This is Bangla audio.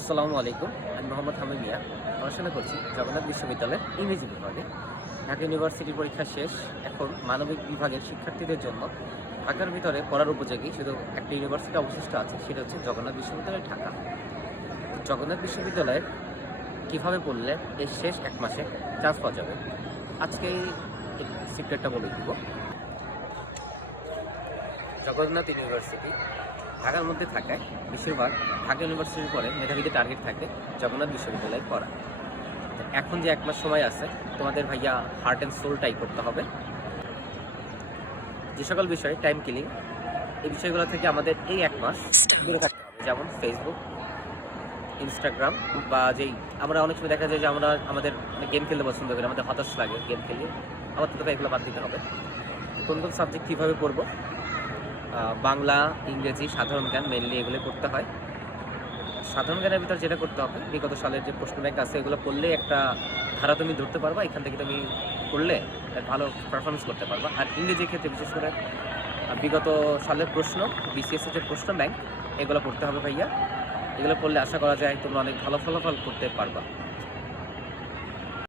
আসসালামু আলাইকুম। আমি মোহাম্মদ হামিদ মিয়া পড়াশোনা করছি জগন্নাথ বিশ্ববিদ্যালয়ের ইংরেজি বিভাগে। ঢাকা ইউনিভার্সিটির পরীক্ষা শেষ। এখন মানবিক বিভাগের শিক্ষার্থীদের জন্য ঢাকার ভিতরে পড়ার উপযোগী শুধু একটা ইউনিভার্সিটি অবশিষ্ট আছে, সেটা হচ্ছে জগন্নাথ বিশ্ববিদ্যালয় ঢাকা। জগন্নাথ বিশ্ববিদ্যালয়ে কীভাবে পড়লে এর শেষ এক মাসে চান্স পাওয়া যাবে, আজকে এই সিক্রেটটা বলে দিব। জগন্নাথ ইউনিভার্সিটি ঢাকার মধ্যে থাকায় বেশিরভাগ ঢাকা ইউনিভার্সিটির পরে মেধাবীদের টার্গেট থাকে জগন্নাথ বিশ্ববিদ্যালয়ে পড়া। এখন যে এক মাস সময় আছে, তোমাদের ভাইয়া হার্ট অ্যান্ড সোলটাই করতে হবে। যে সকল বিষয়ে টাইম কিলিং, এই বিষয়গুলো থেকে আমাদের এই এক মাস দূরে থাকতে হবে। যেমন ফেসবুক, ইনস্টাগ্রাম, বা যেই আমরা অনেক সময় দেখা যায় যে আমরা আমাদের গেম খেলতে পছন্দ করি, আমাদের হতাশ লাগে গেম খেলে, আবার তো এগুলো বাদ দিতে হবে। কোন কোন সাবজেক্ট কীভাবে পড়বো? বাংলা, ইংরেজি, সাধারণ জ্ঞান মেনলি এগুলো করতে হয়। সাধারণ জ্ঞানের ভিতর যেটা করতে হবে, বিগত সালের যে প্রশ্ন ব্যাংক আছে এগুলো পড়লে একটা ধারা তুমি ধরতে পারবা, এখান থেকে তুমি পড়লে ভালো পারফরমেন্স করতে পারবা। আর ইংরেজির ক্ষেত্রে বিশেষ করে বিগত সালের প্রশ্ন, বিসিএস এর যে প্রশ্ন ব্যাংক, এগুলো পড়তে হবে ভাইয়া। এগুলো পড়লে আশা করা যায় তোমরা অনেক ভালো ফলাফল করতে পারবা।